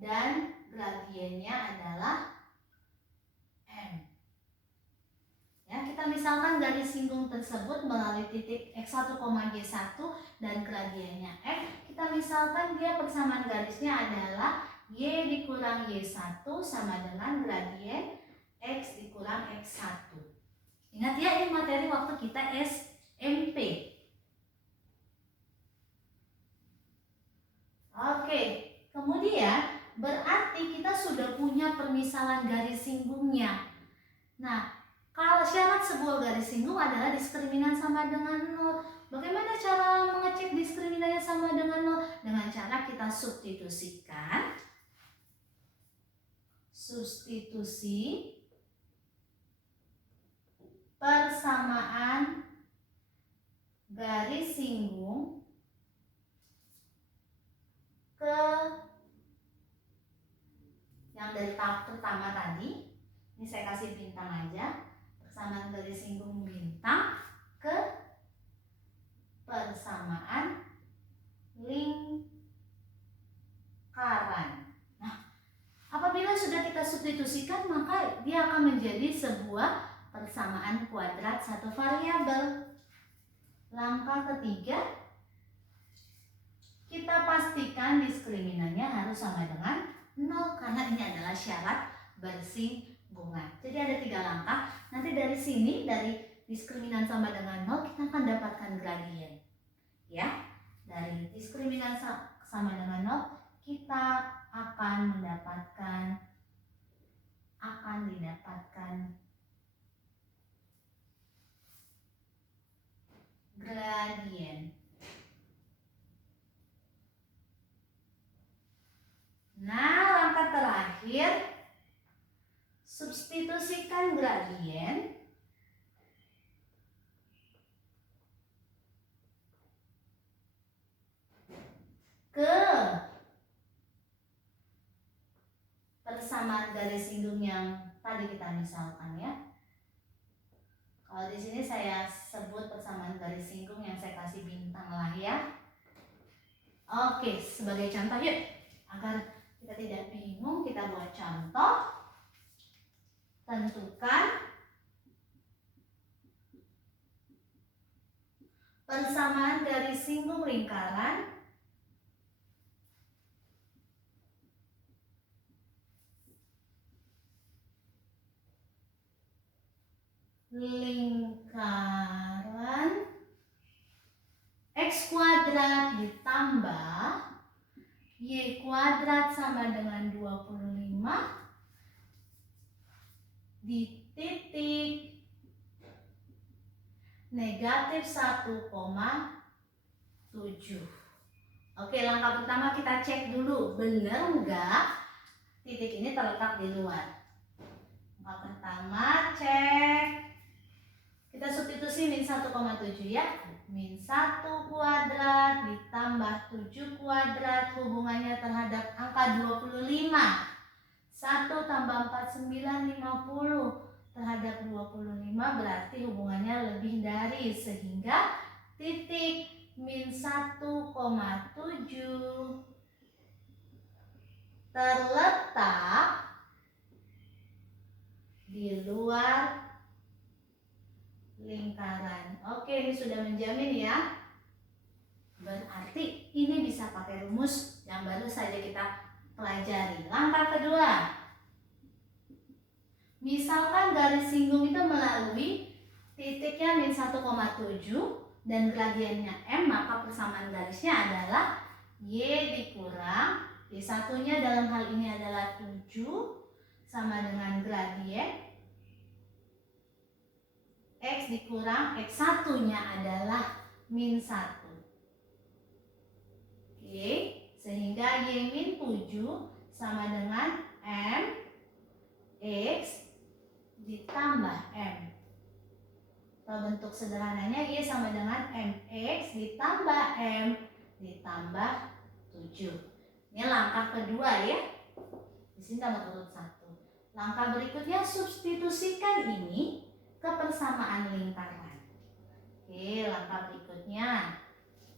dan gradiennya adalah M. Ya, kita misalkan garis singgung tersebut melalui titik X1, Y1 dan gradiennya M. Kita misalkan dia persamaan garisnya adalah Y dikurang Y1 sama dengan gradien X dikurang X1. Ingat ya, ini materi waktu kita SMP. Oke, kemudian berarti kita sudah punya permisalan garis singgungnya. Nah, kalau syarat sebuah garis singgung adalah diskriminan sama dengan 0. Bagaimana cara mengecek diskriminannya sama dengan 0? Dengan cara kita substitusikan. Substitusi persamaan garis singgung ke yang dari tahap pertama tadi. Ini saya kasih bintang aja. Persamaan garis singgung bintang ke persamaan lingkaran. Nah, apabila sudah kita substitusikan, maka dia akan menjadi sebuah persamaan kuadrat satu variabel. Langkah ketiga, kita pastikan diskriminannya harus sama dengan 0 karena ini adalah syarat bersinggungan. Jadi ada 3 langkah. Nanti dari sini, dari diskriminan sama dengan 0, kita akan dapatkan gradien. Ya, dari diskriminan sama dengan 0, kita akan didapatkan gradien. Nah, langkah terakhir, substitusikan gradien ke persamaan garis singgung yang tadi kita misalkan ya. Kalau di sini saya sebut persamaan garis singgung yang saya kasih bintang lah ya. Oke, sebagai contoh yuk, agar kita tidak bingung, kita buat contoh. Tentukan persamaan garis singgung lingkaran X kuadrat ditambah Y kuadrat sama dengan 25 di titik negatif 1,7. Oke, langkah pertama kita cek dulu, benar nggak titik ini terletak di luar. Langkah pertama cek. Kita substitusi min 1,7 ya. Min 1 kuadrat ditambah 7 kuadrat hubungannya terhadap angka 25. 1 tambah 4, 9, 50 terhadap 25 berarti hubungannya lebih dari, sehingga titik min 1,7 terletak menjamin ya. Berarti ini bisa pakai rumus yang baru saja kita pelajari. Langkah kedua, misalkan garis singgung itu melalui titiknya min 1,7 dan gradiennya M, maka persamaan garisnya adalah Y dikurang Y1-nya dalam hal ini adalah 7 sama dengan gradien X dikurang X1-nya adalah min 1. Oke, sehingga Y min 7 sama dengan M X ditambah M. Atau bentuk sederhananya Y sama dengan MX ditambah M ditambah 7. Ini langkah kedua ya. Di sini nomor urut 1. Langkah berikutnya, substitusikan ini ke persamaan lingkaran. Oke, langkah berikutnya.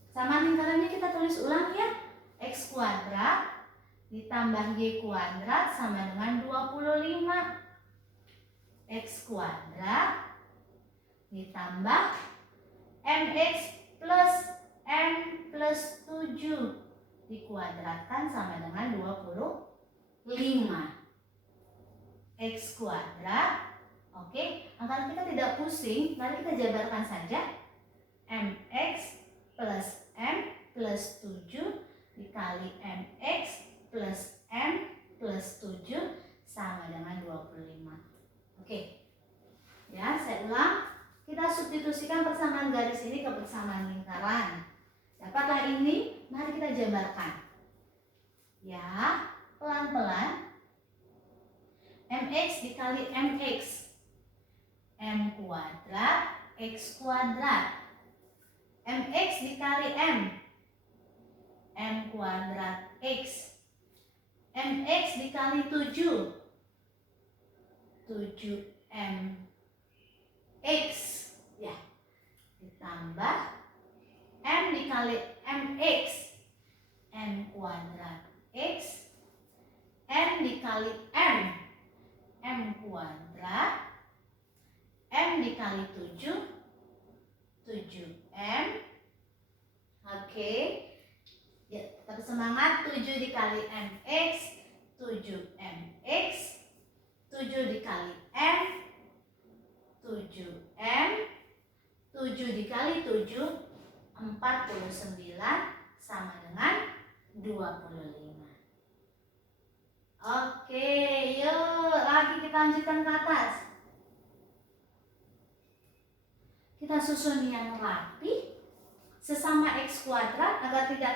Persamaan lingkarannya kita tulis ulang ya. X kuadrat ditambah Y kuadrat sama dengan 25. X kuadrat ditambah MX plus M plus 7 dikuadratkan sama dengan 25. X kuadrat. Oke, agar kita tidak pusing, mari kita jabarkan saja. MX plus M plus 7 dikali MX plus M plus 7 sama dengan 25. Oke, ya saya ulang. Kita substitusikan persamaan garis ini ke persamaan lingkaran. Dapatlah ini, mari kita jabarkan. Ya, pelan-pelan. MX dikali MX. M kuadrat, X kuadrat. MX dikali M. M kuadrat X. MX dikali 7. 7M X. Ya. Ditambah M dikali MX. M kuadrat X. M dikali M. M kuadrat. M dikali 7. 7M. Oke. Ya, tetap semangat. 7 dikali MX. 7MX. 7 dikali M. 7M. 7 dikali 7. 49 sama dengan 25. Oke, yuk lagi kita lanjutkan ke atas. Kita susun yang rapi. Sesama X kuadrat, agar tidak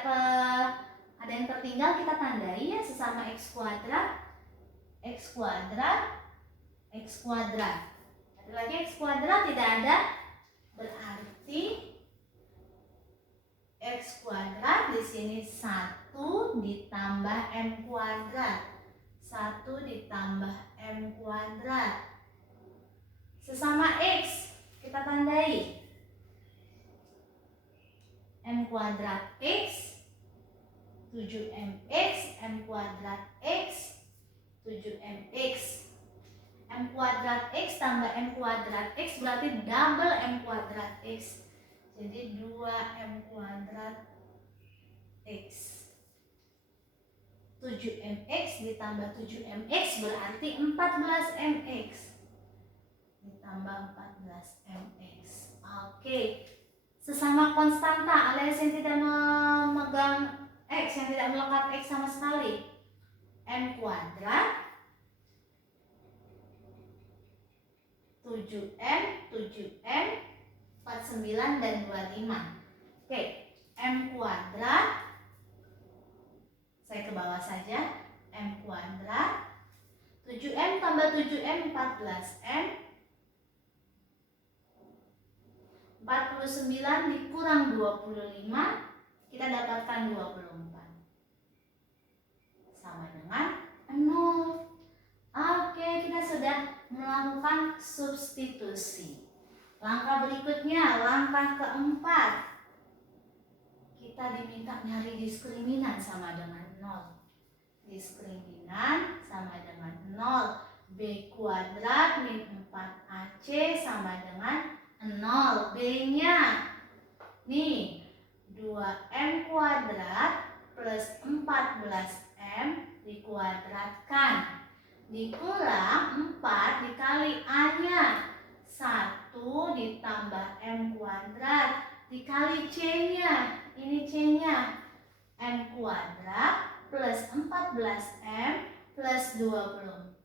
ada yang tertinggal, kita tandai ya. Sesama X kuadrat, X kuadrat, X kuadrat. Ada lagi X kuadrat tidak ada, berarti X kuadrat di sini 1 ditambah M kuadrat. 1 ditambah M kuadrat. Sesama X, kita tandai. M kuadrat X, 7MX, M kuadrat X, 7MX. M kuadrat X tambah M kuadrat X berarti double M kuadrat X. Jadi 2M kuadrat X. 7MX ditambah 7MX berarti 14MX. Ditambah 14MX. Oke. Sesama konstanta alias yang tidak memegang X, yang tidak melekat X sama sekali. M kuadrat 7M, 7M, 49 dan 25. Oke, M kuadrat, saya ke bawah saja. M kuadrat 7M tambah 7M 14M. 49 dikurang 25, kita dapatkan 24. Sama dengan 0. Oke, kita sudah melakukan substitusi. Langkah berikutnya, langkah keempat. Kita diminta nyari diskriminan sama dengan 0. Diskriminan sama dengan 0. B kuadrat min 4AC sama dengan 0. B-nya Nih, 2M kuadrat plus 14M dikuadratkan. Dikurang 4 dikali A-nya. 1 ditambah M kuadrat dikali C-nya. Ini C-nya. M kuadrat plus 14M plus 24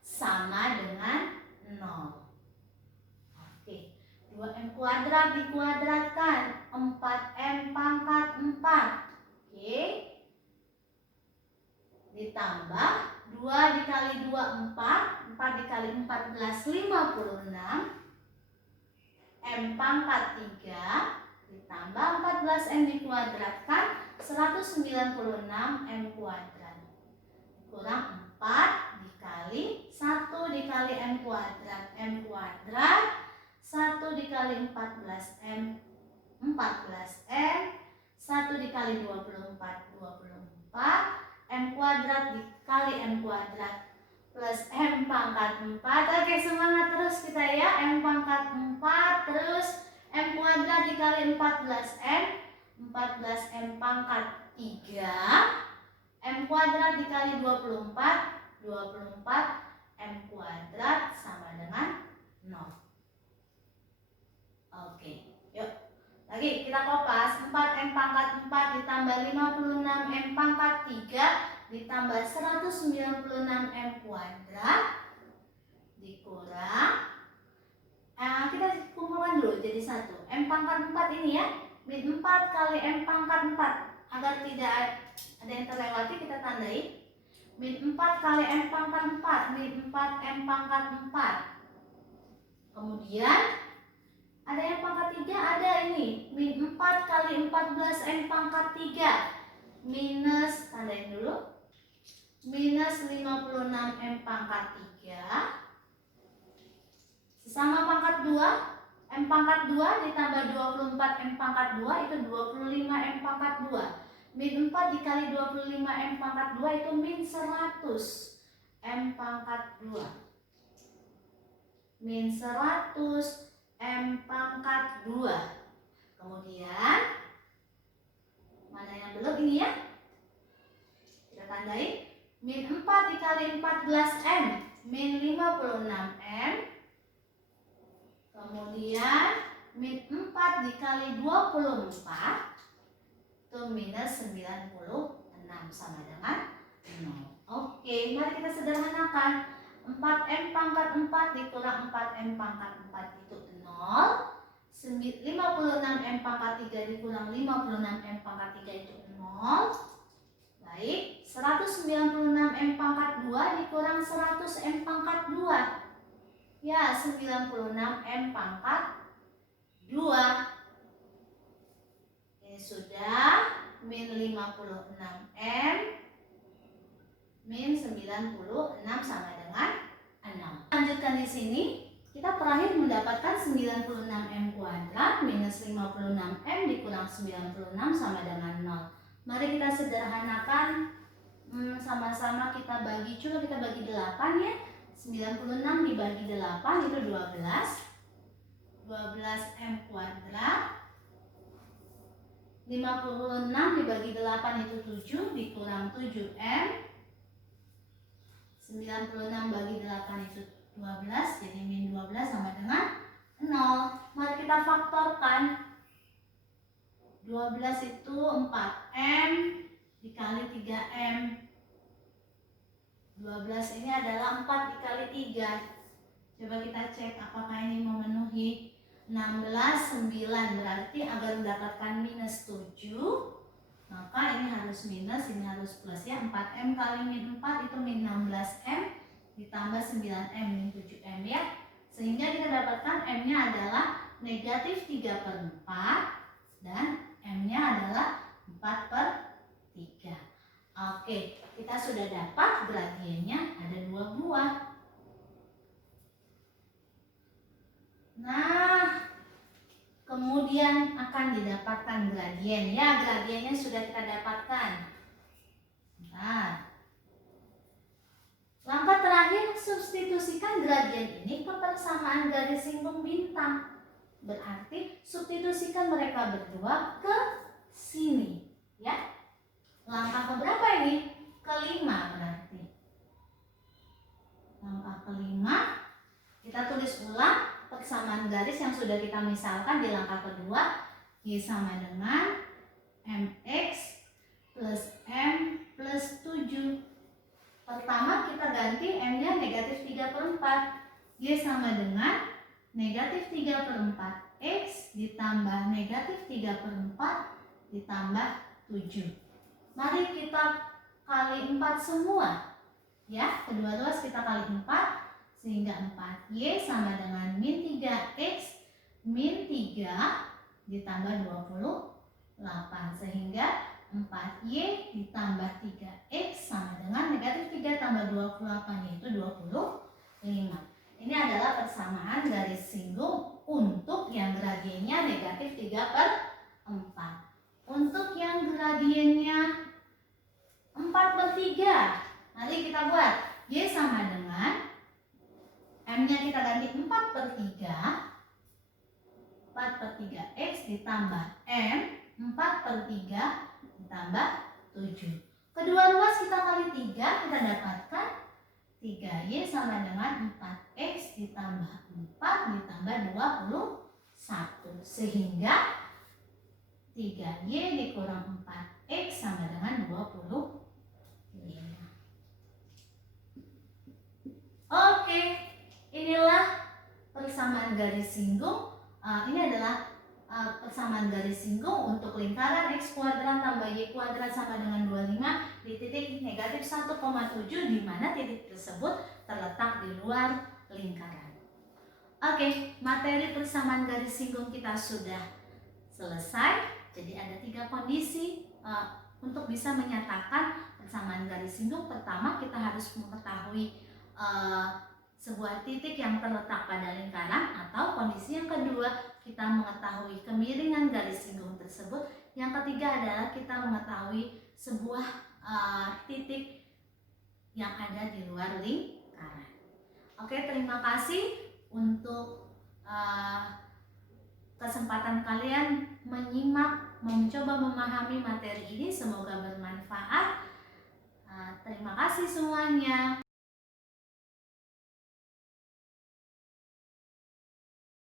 sama dengan 0. Oke, 2M kuadrat dikuadratkan, 4M pangkat 4. Oke, ditambah 2 dikali 2 4, 4 dikali 14 56, M pangkat 3 ditambah 14M dikuadratkan 196 M kuadrat kurang 4 dikali 1 dikali M kuadrat 1 dikali 14M 14M 1 dikali 24 M kuadrat dikali M kuadrat plus M pangkat 4. Oke, semangat terus kita ya. M pangkat 4 terus M kuadrat dikali 14M 14M pangkat 3 M kuadrat dikali 24 M kuadrat sama dengan 0. Oke, yuk. Lagi kita kopas. 4M pangkat 4 ditambah 56M pangkat 3 ditambah 196M kuadrat dikurang. Kita kumpulkan dulu jadi 1. M pangkat 4 ini ya. Min 4 kali M pangkat 4. Agar tidak ada yang terlewati kita tandai. Min 4 kali M pangkat 4. Min 4M pangkat 4. Kemudian ada yang pangkat 3, ada ini. Min 4 kali 14M pangkat 3. Minus, tandain dulu. Minus 56M pangkat 3. Sesama pangkat 2. M pangkat 2 ditambah 24M pangkat 2 itu 25M pangkat 2. Min 4 dikali 25M pangkat 2 itu min 100M pangkat 2. Min 100 M pangkat 2. Kemudian mana yang belum ini ya? Kita tandai. Min 4 dikali 14M min 56M. Kemudian min 4 dikali 24 itu minus 96 sama dengan 0. Oke, mari kita sederhanakan. 4M pangkat 4 dikurang 4M pangkat 4 itu 0. 56M pangkat 3 dikurang 56M pangkat 3 itu 0. Baik, 196M pangkat 2 dikurang 100M pangkat 2. Ya, 96M pangkat 2. Ini sudah min 56M min 96 sama dengan 6. Lanjutkan di sini. Kita terakhir mendapatkan 96M kuadrat minus 56M dikurang 96 sama dengan 0. Mari kita sederhanakan. Sama-sama kita bagi. Coba kita bagi 8 ya. 96 dibagi 8 itu 12. 12M kuadrat. 56 dibagi 8 itu 7 dikurang 7M. 96 bagi 8 itu 12, jadi min 12 sama dengan 0. Mari kita faktorkan. 12 itu 4M dikali 3M. 12 ini adalah 4 dikali 3. Coba kita cek apakah ini memenuhi. 16, 9 berarti agar mendapatkan minus 7 maka ini harus minus, ini harus plus ya. 4M kali min 4 itu min 16M ditambah 9M min 7M ya. Sehingga kita dapatkan M-nya adalah negatif 3/4 dan M-nya adalah 4/3. Oke, kita sudah dapat gradiennya ada 2 buah. Nah, kemudian akan didapatkan gradien. Ya, gradiennya sudah kita dapatkan. Nah, langkah terakhir substitusikan gradien ini ke persamaan garis singgung bintang. Berarti substitusikan mereka berdua ke sini, ya. Langkah keberapa ini? Kelima berarti. Langkah kelima, kita tulis ulang persamaan garis yang sudah kita misalkan di langkah kedua. Y sama dengan mx plus m plus 7. Pertama kita ganti m-nya negatif 3/4. Y sama dengan negatif 3/4 X ditambah negatif 3/4 ditambah 7. Mari kita kali 4 semua. Ya, kedua ruas kita kali 4 sehingga 4Y sama dengan min 3X min 3 ditambah 28 sehingga 4Y ditambah 3X sama dengan negatif 3 tambah 28 yaitu 25. Ini adalah persamaan garis singgung untuk yang gradiennya negatif 3/4. Untuk yang gradiennya 4/3, mari kita buat. Y sama dengan M-nya kita ganti 4/3. 4/3 X ditambah M 4/3 ditambah 7. Kedua ruas kita kali 3, kita dapatkan 3Y sama dengan 4X ditambah 4 ditambah 21. Sehingga 3Y dikurang 4X sama dengan 25. Oke, inilah persamaan garis singgung. Ini adalah persamaan garis singgung untuk lingkaran X kuadrat tambah Y kuadrat sama dengan 25 di titik negatif 1,7 di mana titik tersebut terletak di luar lingkaran. Oke, materi persamaan garis singgung kita sudah selesai. Jadi ada 3 kondisi untuk bisa menyatakan persamaan garis singgung. Pertama, kita harus mengetahui sebuah titik yang terletak pada lingkaran, atau kondisi yang kedua kita mengetahui kemiringan garis singgung tersebut. Yang ketiga adalah kita mengetahui sebuah titik yang ada di luar lingkaran. Oke, terima kasih untuk kesempatan kalian menyimak, mencoba memahami materi ini. Semoga bermanfaat. Terima kasih semuanya.